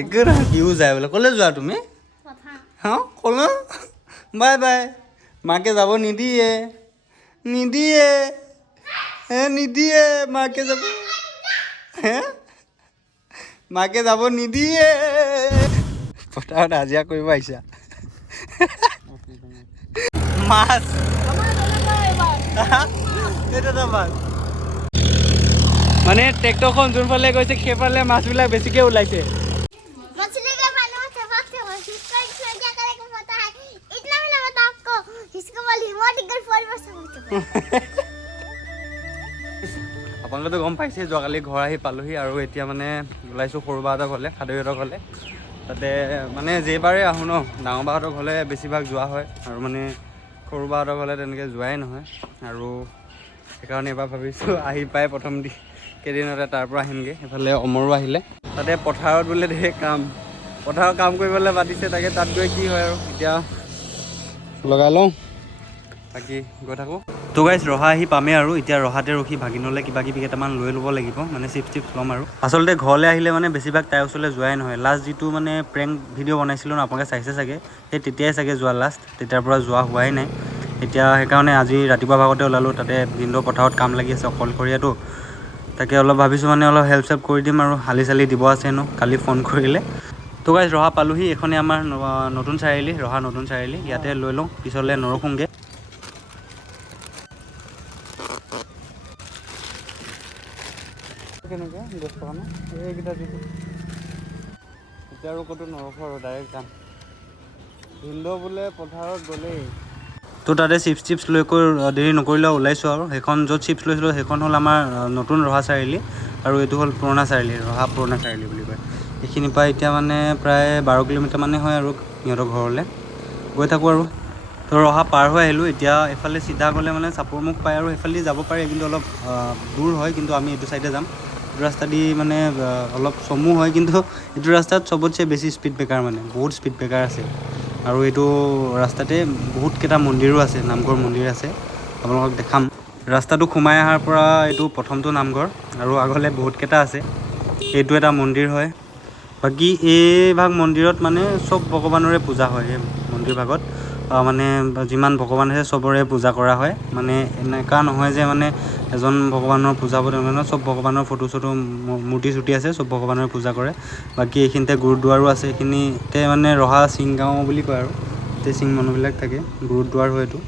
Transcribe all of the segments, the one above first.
একো নহয় কিও যায় বোলে ক'লৈ যোৱা তুমি হা ক'লৈ বাই বাই মাকে যাব নিদিয়ে নিদিয়ে হে নিদিয়ে মাকে যাব হে মাকে যাব নিদিয়ে পথাৰত হাজিৰা কৰিব আহিছা মাছ এইটো মাছ মানে ট্ৰেক্টৰখন যোনফালে গৈছে সেইফালে মাছবিলাক বেছিকৈ ওলাইছে আপোনালোকেতো গম পাইছে যোৱাকালি ঘৰ আহি পালোহি আৰু এতিয়া মানে ওলাইছোঁ সৰু বাহঁতৰ ঘৰলৈ সাদৈহঁতৰ ঘৰলৈ তাতে মানে যেইবাৰে আহোঁ ন ডাঙৰ বাহঁতৰ ঘৰলৈ বেছিভাগ যোৱা হয় আৰু মানে সৰু বাহঁতৰ ঘৰলৈ তেনেকৈ যোৱাই নহয় আৰু সেইকাৰণে এবাৰ ভাবিছোঁ আহি পাই প্ৰথম কেইদিনতে তাৰ পৰা আহিমগৈ এইফালে অমৰো আহিলে তাতে পথাৰত বোলে ধেৰ পথাৰত কাম কৰিবলৈ মাতিছে তাকে তাত গৈ কি হয় আৰু এতিয়া লগাই লওঁ বাকী গৈ থাকোঁ তো গাইছ ৰহা আহি পামেই আৰু এতিয়া ৰহাতে ৰখি ভাগিনলৈ কিবা কিবি কেইটামান লৈ ল'ব লাগিব মানে চিপছ ল'ম আৰু আচলতে ঘৰলৈ আহিলে মানে বেছিভাগ তাইৰ ওচৰলৈ যোৱাই নহয় লাষ্ট যিটো মানে প্ৰেংক ভিডিঅ' বনাইছিলোঁ ন আপোনালোকে চাইছে চাগে সেই তেতিয়াই চাগে যোৱা লাষ্ট তেতিয়াৰ পৰা যোৱা হোৱাই নাই এতিয়া সেইকাৰণে আজি ৰাতিপুৱা ভাগতে ওলালোঁ তাতে ভিনদেউ পথাৰত কাম লাগি আছে অকলশৰীয়াটো তাকে অলপ ভাবিছোঁ মানে অলপ হেল্প চেল্প কৰি দিম আৰু হালি চালি দিব আছে হেনো কালি ফোন কৰিলে তো গাইছ ৰহা পালোহি এইখনেই আমাৰ নতুন চাৰিআলি ৰহা নতুন চাৰিআলি ইয়াতে লৈ লওঁ পিছলৈ নৰখোংগৈ কেনেকৈ 10 টকা ন এইকেইটা দিছোঁ এতিয়া আৰু ক'তো নৰখোঁ আৰু ডাইৰেক্ট যাম ভিনদেউ বোলে পথাৰত গ'লেই তো তাতে চিপছ লৈ দেৰি নকৰিলেও ওলাইছোঁ আৰু সেইখন য'ত চিপছ লৈছিলোঁ সেইখন হ'ল আমাৰ নতুন ৰহা চাৰিআলি আৰু এইটো হ'ল পুৰণা চাৰিআলি ৰহা পুৰণা চাৰিআলি বুলি কয় এইখিনিৰ পৰা এতিয়া মানে প্ৰায় 12 কিলোমিটাৰ মানে হয় আৰু সিহঁতৰ ঘৰলৈ গৈ থাকোঁ আৰু তো ৰহা পাৰ হৈ আহিলোঁ এতিয়া এফালে চিধা গ'লে মানে চাপৰমুখ পায় আৰু সেইফালে যাব পাৰে কিন্তু অলপ দূৰ হয় কিন্তু আমি এইটো চাইডে যাম এইটো ৰাস্তা দি মানে অলপ চমু হয় কিন্তু এইটো ৰাস্তাত চবতছে বেছি স্পীড ব্ৰেকাৰ মানে বহুত স্পীড ব্ৰেকাৰ আছে আৰু এইটো ৰাস্তাতে বহুতকেইটা মন্দিৰো আছে নামঘৰ মন্দিৰ আছে আপোনালোকক দেখাম ৰাস্তাটো সোমাই অহাৰ পৰা এইটো প্ৰথমটো নামঘৰ আৰু আগলৈ বহুতকেইটা আছে এইটো এটা মন্দিৰ হয় বাকী এইভাগ মন্দিৰত মানে চব ভগৱানৰে পূজা হয় এই মন্দিৰ ভাগত মানে যিমান ভগৱান আছে চবৰে পূজা কৰা হয় মানে এনেকুৱা নহয় যে মানে এজন ভগৱানৰ পূজা মানে চব ভগৱানৰ ফটো চটো মূৰ্তি চূৰ্তি আছে চব ভগৱানৰ পূজা কৰে বাকী এইখিনিতে গুৰুদ্বাৰো আছে এইখিনিতে মানে ৰহা সিং গাঁও বুলি কয় আৰু তাতে সিং মানুহবিলাক থাকে গুৰুদ্বাৰ হয় এইটো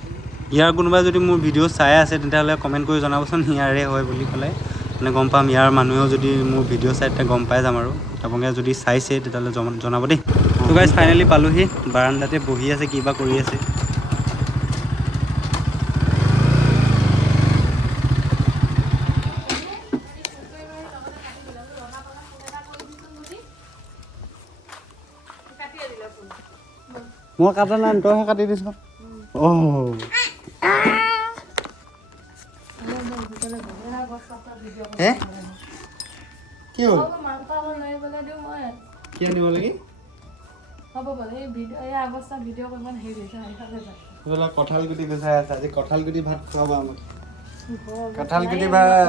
ইয়াৰ কোনোবাই যদি মোৰ ভিডিঅ' চাই আছে তেতিয়াহ'লে কমেণ্ট কৰি জনাবচোন ইয়াৰে হয় বুলি ক'লে মানে গম পাম ইয়াৰ মানুহেও যদি মোৰ ভিডিঅ' চাই তেতিয়া গম পাই যাম আৰু আপোনালোকে যদি চাইছে তেতিয়াহ'লে জনাব দেই তো গাইজ ফাইনেলি পালোহি বাৰাণ্ডাতে বহি আছে কিবা কৰি আছে মই কাটা নাই তইহে কাটি দিছ হে কি হ'ল কি আনিব লাগে কঁঠাল গুটি গুচাই আছে আজি কঁঠাল গুটি ভাত খুৱাব আমাক কঁঠাল গুটি ভাত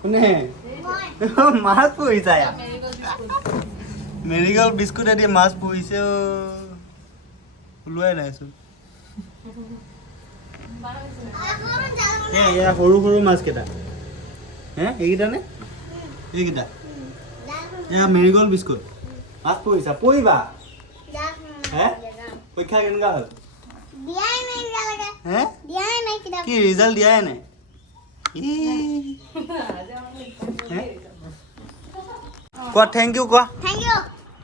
কোনে মাছ পুহিছা মেৰিগল বিস্কুটেদি মাছ পুহিছে ওলোৱাই নাইচোন এয়া সৰু সৰু মাছকেইটা হে এইকেইটা নে এইকেইটা এয়া মেৰিগল বিস্কুট মাছ পুহিছা পুহিবা হে পৰীক্ষা কেনেকুৱা হ'ল হে কি ৰিজাল্ট দিয়াই নাই কোৱা থেংক ইউ কোৱা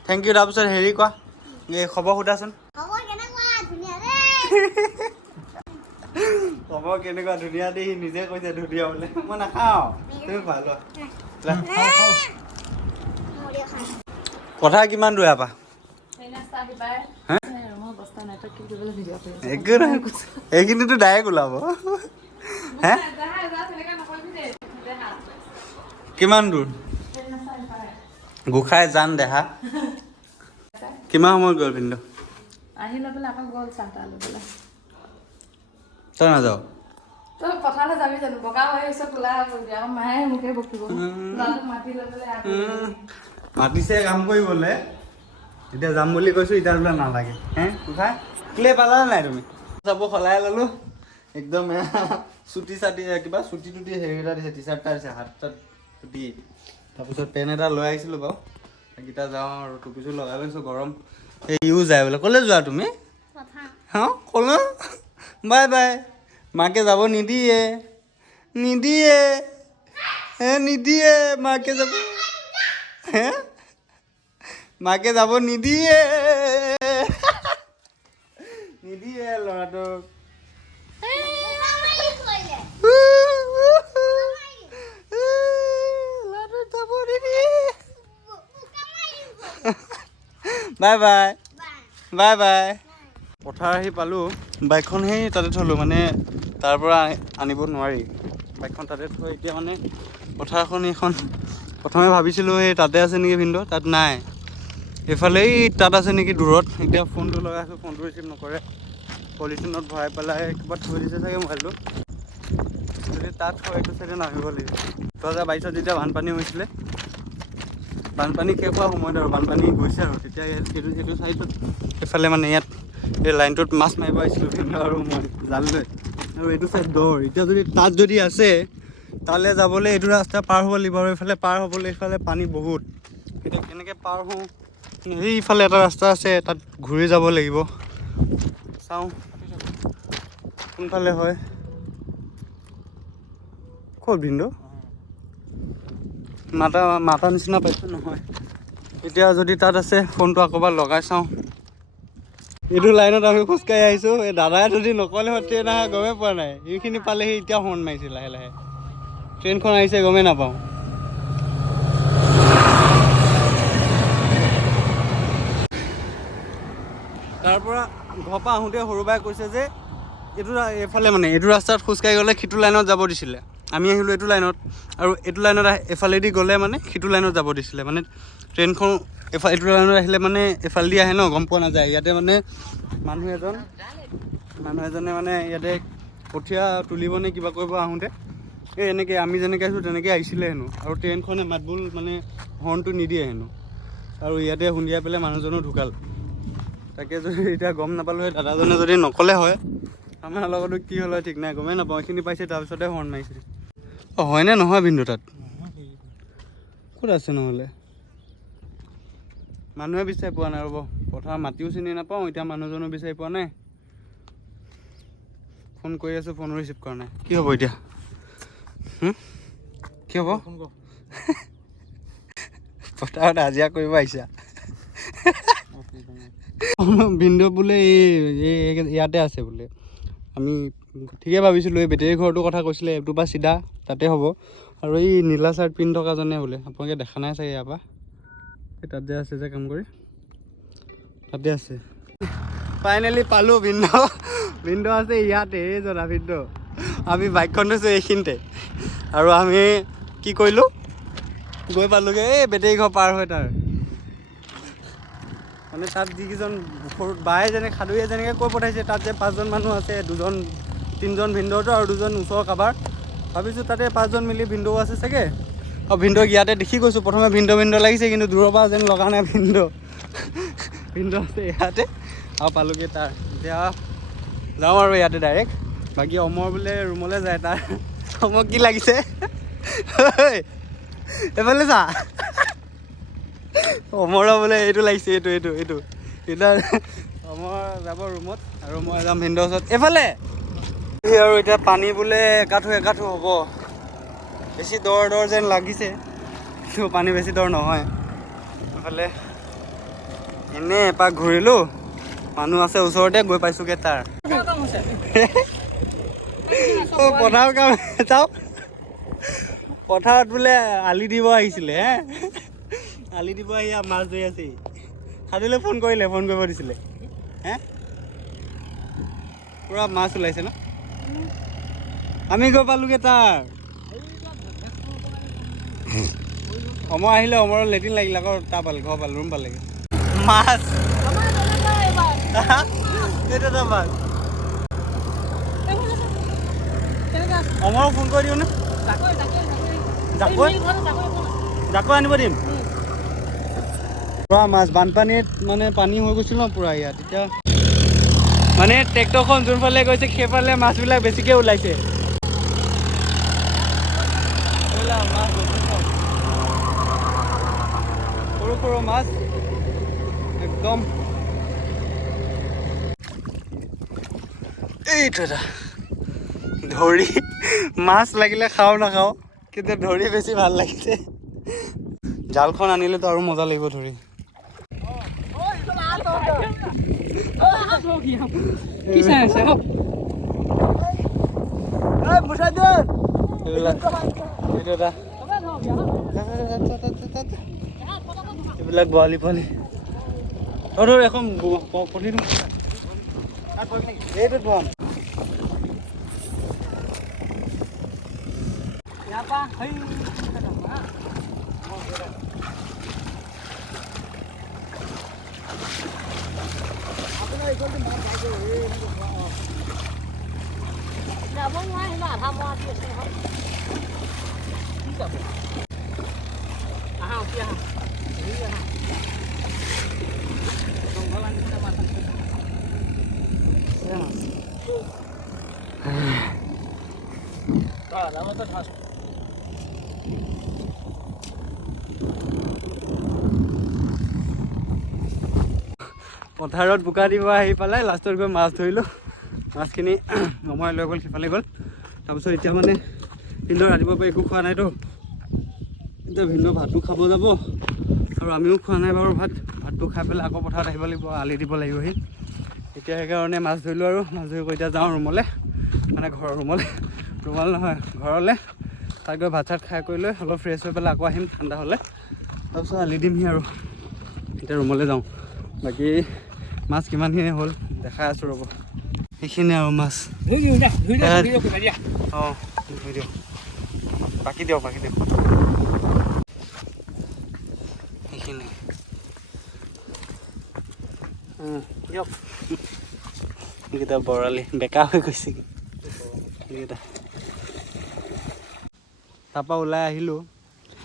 থেংক ইউ তাৰপিছত হেৰি কোৱা এই খবৰ সোধাচোন খবৰ কেনেকুৱা ধুনীয়া দেই নিজে কৈছে ধুনীয়া বোলে মই নাখাওঁ তুমি খোৱা লোৱা কথা কিমান দূৰ ইয়াৰ পৰা একো নহয় এইখিনিতো ডাইৰেক্ট ওলাব হে কিমান দূৰ গোসাই জান দেহা কিমান সময়ত গ'ল ভিনদেউ তই নাযাৱ তই পথাৰলৈ যাবি জানো বগা হৈ আহিছ কোলা হৈ পৰিবি আৰু মায়ে মোকে বকিব ল'ৰাটোক মাতি লৈ পেলাই মাতিছে কাম কৰিবলৈ এতিয়া যাম বুলি কৈছোঁ এতিয়া বোলে নালাগে হে কোথায় ক্লে পালা নাই তুমি চাব সলাই ল'লোঁ একদম চুটি চাটি কিবা চুটি টুটি হেৰি এটা দিছে টি চাৰ্ট এটা দিছে হাত চাত টুটি তাৰপিছত পেণ্ট এটা লৈ আহিছিলোঁ বাৰু এইকেইটা যাওঁ আৰু টুপিটো লগাই লৈছোঁ গৰম এই ইউ যায় বোলে ক'লৈ যোৱা তুমি হা ক'লৈ বাই বাই মাকে যাব নিদিয়ে নিদিয়ে হে নিদিয়ে মাকে যাব হে মাকে যাব নিদিয়ে নিদিয়ে ল'ৰাটোক বাই বাই বাই বাই পথাৰ আহি পালোঁ বাইকখন সেই তাতে থলোঁ মানে তাৰ পৰা আনিব নোৱাৰি বাইকখন তাতে থৈ এতিয়া মানে পথাৰখন এইখন প্ৰথমে ভাবিছিলোঁ সেই তাতে আছে নেকি ভিনদেউ তাত নাই এইফালেই তাত আছে নেকি দূৰত এতিয়া ফোনটো লগাইছোঁ ফোনটো ৰিচিভ নকৰে পলিথিনত ভৰাই পেলাই কিবা থৈ দিছে চাগে মোবাইলটো যদি তাত থৈ এইটো চাইডে নামিব লাগিব 2022 যেতিয়া বানপানী হৈছিলে বানপানী শেষ হোৱা সময়ত আৰু বানপানী গৈছে আৰু তেতিয়া এইটো চাইডত এইফালে মানে ইয়াত এই লাইনটোত মাছ মাৰিব আহিছিলোঁ ভিনদেউ আৰু মই জাল লৈ আৰু এইটো চাইড দৌৰ এতিয়া যদি তাত যদি আছে তালৈ যাবলৈ এইটো ৰাস্তা পাৰ হ'ব লাগিব আৰু এইফালে পাৰ হ'বলৈ এইফালে পানী বহুত এতিয়া কেনেকৈ পাৰ হওঁ সেইফালে এটা ৰাস্তা আছে তাত ঘূৰি যাব লাগিব চাওঁ কোনফালে হয় ক'ত ভিনদেউ মাতা নিচিনা পাইছোঁ নহয় এতিয়া যদি তাত আছে ফোনটো আকৌবাৰ লগাই চাওঁ এইটো লাইনত আমি খোজকাঢ়ি আহিছোঁ এই দাদাই যদি নক'লে হয় ট্ৰেইন অহা গমেই পোৱা নাই এইখিনি পালেহি এতিয়া হৰ্ণ মাৰিছে লাহে লাহে ট্ৰেইনখন আহিছে গমেই নাপাওঁ তাৰ পৰা ঘৰৰ পৰা আহোঁতে সৰু বাই কৈছে যে এইটো এইফালে মানে এইটো ৰাস্তাত খোজকাঢ়ি গ'লে সিটো লাইনত যাব দিছিলে আমি আহিলোঁ এইটো লাইনত আৰু এইটো লাইনত এফালেদি গ'লে মানে সিটো লাইনত যাব দিছিলে মানে ট্ৰেইনখন এইটো লাইনত আহিলে মানে এফালেদি আহে ন গম পোৱা নাযায় ইয়াতে মানে মানুহ এজনে মানে ইয়াতে কঠীয়া তুলিব নে কিবা কৰিব আহোঁতে এই এনেকৈ আমি যেনেকৈ আহিছোঁ তেনেকৈ আহিছিলে হেনো আৰু ট্ৰেইনখনে মাতবোল মানে হৰ্ণটো নিদিয়ে হেনো আৰু ইয়াতে খুন্দিয়াই পেলাই মানুহজনো ঢুকাল তাকে যদি এতিয়া গম নাপালোঁ হয় দাদাজনে যদি নক'লে হয় আমাৰ লগতো কি হ'ল হয় ঠিক নাই গমেই নাপাওঁ এইখিনি পাইছে তাৰপিছতে হৰ্ণ মাৰিছে অঁ হয়নে নহয় ভিনদেউ তাত ক'ত আছে নহ'লে মানুহে বিচাৰি পোৱা নাই ৰ'ব পথাৰ মাটিও চিনি নাপাওঁ এতিয়া মানুহজনো বিচাৰি পোৱা নাই ফোন কৰি আছোঁ ফোনো ৰিচিভ কৰা নাই কি হ'ব এতিয়া কি হ'ব পথাৰত হাজিৰা কৰিব আহিছা ভিনদেউ বোলে এই ইয়াতে আছে বোলে আমি ঠিকে ভাবিছিলোঁ এই বেটেৰী ঘৰটোৰ কথা কৈছিলে এইটোৰ পৰা চিধা তাতে হ'ব আৰু এই নীলা চাৰ্ট পিন্ধি থকাজনে বোলে আপোনালোকে দেখা নাই চাগে ইয়াৰ পৰা এই তাত যে আছে যে কাম কৰি তাতে আছে ফাইনেলি পালোঁ ভিনদেউ আছে ইয়াতে এই জনা ভিনদেউ আমি বাইকখন থৈছোঁ এইখিনিতে আৰু আমি কি কৰিলোঁ গৈ পালোঁগৈ এই বেটেৰী ঘৰ পাৰ হৈ তাৰ মানে তাত যিকেইজন সৰু বায়ে খাদুৱে যেনেকৈ কৈ পঠাইছে তাত যে 5জন মানুহ আছে 3জন ভিনদেউতো আৰু 2জন ওচৰৰ কাবাৰ ভাবিছোঁ তাতে 5জন মিলি ভিনদেউ আছে চাগে আৰু ভিনদেউক ইয়াতে দেখি গৈছোঁ প্ৰথমে ভিনদেউ লাগিছে কিন্তু দূৰৰ পৰা যেন লগা নাই ভিনদেউ আছে ইয়াতে আৰু পালোঁগৈ তাৰ এতিয়া যাওঁ আৰু ইয়াতে ডাইৰেক্ট বাকী অমৰ বোলে ৰুমলৈ যায় তাৰ অমৰ কি লাগিছে এইফালে চা অমৰ বোলে এইটো লাগিছে এইটো এতিয়া অমৰ যাব ৰুমত আৰু মই যাম ভিনদেউৰ ওচৰত এইফালে আৰু এতিয়া পানী বোলে একাঠো হ'ব বেছি দৰ যেন লাগিছে কিন্তু পানী বেছি দৰ নহয় এইফালে এনেই এপাক ঘূৰিলোঁ মানুহ আছে ওচৰতে গৈ পাইছোঁগৈ তাৰ পথাৰ কাম চাওক পথাৰত বোলে আলি দিব আহিছিলে আলি দিব আহি মাছ ধৰি আছে খাদিলে ফোন কৰিব দিছিলে পূৰা মাছ ওলাইছে ন আমি গৈ পালোঁগৈ তাৰ অমৰ আহিলে অমৰৰ লেট্ৰিন লাগিল আকৌ তাৰ পালে ঘৰ পালে ৰুম পালেগৈ মাছ এইটো এটা মাছ অমৰক ফোন কৰি দিওঁ নে জাকৈ আনিব দিম পুৰা মাছ বানপানীত মানে পানী হৈ গৈছিল ন পুৰা ইয়াত এতিয়া মানে ট্ৰেক্টৰখন যোনফালে গৈছে সেইফালে মাছবিলাক বেছিকৈ ওলাইছে সৰু সৰু মাছ একদম এইটো এটা ধৰি মাছ লাগিলে খাওঁ নাখাওঁ কিন্তু ধৰি বেছি ভাল লাগিছে জালখন আনিলেতো আৰু মজা লাগিব ধৰি এইবিলাক বৰালি পোৱালি ধৰ এখন পলি এইটো ধোৱাম পথাৰত বোকা দিব আহি পেলাই লাষ্টত গৈ মাছ ধৰিলোঁ মাছখিনি নমাই লৈ গ'ল সিফালে গ'ল তাৰপিছত এতিয়া মানে ভিনদেউ ৰাতিপুৱাৰ পৰা একো খোৱা নাইতো এতিয়া ভিনদেউ ভাতটো খাব যাব আৰু আমিও খোৱা নাই বাৰু ভাতটো খাই পেলাই আকৌ পথাৰত আহিব লাগিব আলি দিব লাগিবহি এতিয়া সেইকাৰণে মাছ ধৰিলোঁ আৰু মাছ ধৰি এতিয়া যাওঁ ৰুমলৈ মানে ঘৰৰ ৰুমলৈ নহয় ঘৰলৈ তাত গৈ ভাত চাত খাই কৰি লৈ অলপ ফ্ৰেছ হৈ পেলাই আকৌ আহিম ঠাণ্ডা হ'লে তাৰপিছত আলি দিমহি আৰু এতিয়া ৰুমলৈ যাওঁ বাকী মাছ কিমানখিনি হ'ল দেখাই আছোঁ ৰ'ব সেইখিনি আৰু মাছ অঁ ধুই দিওঁ বাকী দিয়ক সেইখিনি দিয়ক এইকেইটা বৰালি বেকা হৈ গৈছে এইকেইটা তাৰপৰা ওলাই আহিলোঁ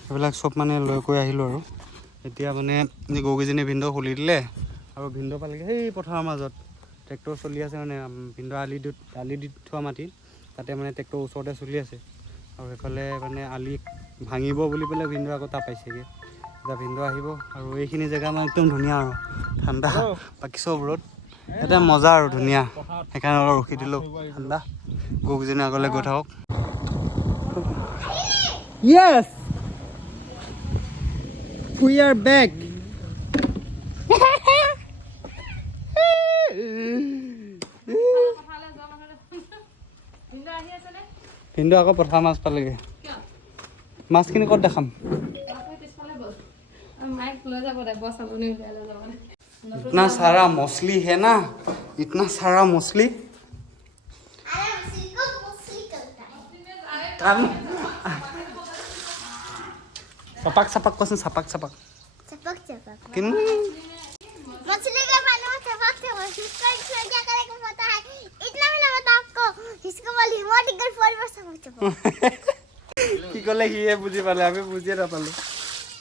এইবিলাক চব মানে লৈ কৰি আহিলোঁ আৰু এতিয়া মানে গৰুকেইজনী ভিনদেউ খুলি দিলে আৰু ভিনদেউ পালেগৈ সেই পথাৰৰ মাজত ট্ৰেক্টৰ চলি আছে মানে ভিনদেউ আলি দি থোৱা মাটি তাতে মানে ট্ৰেক্টৰ ওচৰতে চলি আছে আৰু সেইফালে মানে আলি ভাঙিব বুলি পেলাই ভিনদেউ আকৌ তাৰ পাইছেগৈ এতিয়া ভিনদেউ আহিব আৰু এইখিনি জেগা মানে একদম ধুনীয়া আৰু ঠাণ্ডা বাকী চব ৰ'দ ইয়াতে মজা আৰু ধুনীয়া সেইকাৰণে অলপ ৰখি দিলোঁ ঠাণ্ডা গৰুকেইজনী আগলৈ গৈ থাকক Yes! We are back! ভিনদেউ আকৌ পথাৰ মাছ পালেগৈ মাছখিনি ক'ত দেখাম इतना सारा मछली है ना इतना सारा मछली सपक सपक कौन सपक सपक किन मछली के पानी में सपक सपक इसका क्या करेगा पता है इतना भी ना बता आपको इसको बोल हिमोटिकल फॉल में सपक सपक কি কলে হিয়ে বুজি পালে আমি বুজিয়ে নাপালো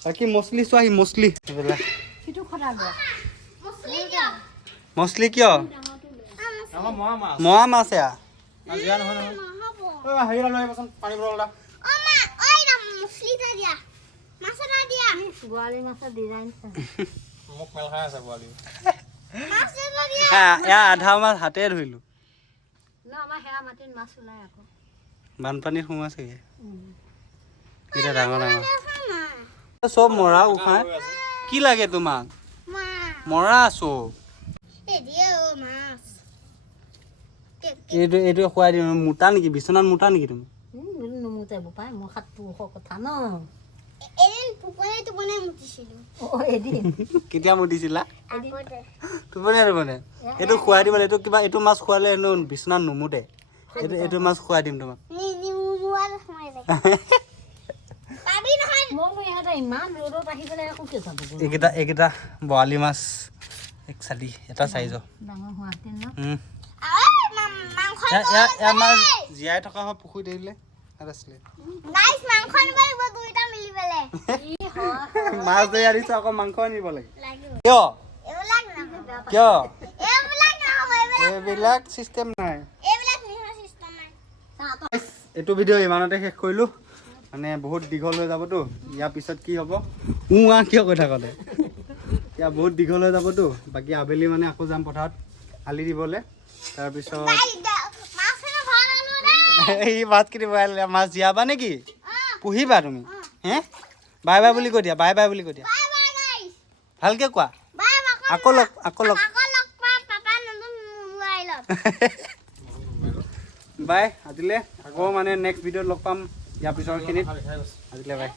বাকি মছলি চোৱা হি মছলি কিটো খৰাব মছলি কিয় মহা মাছ এয়া আজিয়া নহয় নহয় ও হেৰিলা লৈ বচোন পানী বটলটা ओ मां ओइ ना मछली ता दिया माছ ना दिया গোৱালি মাছৰ ডিজাইন মোক মেল খাই আছে বলি माछ ना दिया এয়া আধা মাছ হাতে ধৰিলো না আমাৰ হেয়া মাটিত মাছ ওলাই আকৌ বানপানীত সোমাইছে এটা ডাঙৰ ডাঙৰ मां চব মৰা উখাই কি লাগে তোমাক মৰা চব ए दिया ओ माछ এইটো খুৱাই দিম মোটা নেকি বিছনাত মোটা নেকি তুমি নমুতে পাই মোৰ হাতটো ওখ কথা ন এদিন টোপনি মুতিছিলো এদিন কেতিয়া মুতিছিলা আগতে টোপনি আৰু মানে এইটো খুৱাই দিব এইটো কিবা এইটো মাছ খুৱালে হেনো বিছনাত নুমুতে এইটো মাছ খুৱাই দিম তোমাক নি মুৱাল সময় লাগে পাবি নহয় মোক ইহঁতে ইমান ৰ'দত আহি পেলাই আকৌ কি চাব এইকেইটা বৰালি মাছ এক চালি এটা চাইজৰ ডাঙৰ হোৱাহেঁতেন ন মাংস আমাৰ জীয়াই থকা হয় পুখুৰী দেখিলে আৰু আছিলে গাইস মাংস আনিব লাগিব দুইটা মিলি পেলাই মাছ ধৰি আনিছো আকৌ মাংস আনিব লাগে লাগিব কিয় এইবিলাক নহয় কিয় এইবিলাক নহয় এইবিলাক চিষ্টেম নাই এইবিলাক নিহৰ চিষ্টেম নাই এইটো ভিডিঅ' ইমানতে শেষ কৰিলোঁ মানে বহুত দীঘল হৈ যাবতো ইয়াৰ পিছত কি হ'ব কিয় কৈ থাকোঁতে এতিয়া বহুত দীঘল হৈ যাবতো বাকী আবেলি মানে আকৌ যাম পথাৰত আলি দিবলৈ তাৰপিছত এই মাছ কিনিব মাছ জীয়াবা নেকি পুহিবা তুমি হে বাই বাই বুলি কৈ দিয়া বাই বাই বুলি কৈ দিয়া ভালকে কোৱা আকৌ লগ বাই আজিলে আকৌ মানে নেক্সট ভিডিঅ'ত লগ পাম ইয়াৰ পিছৰখিনিত আজিলে বাই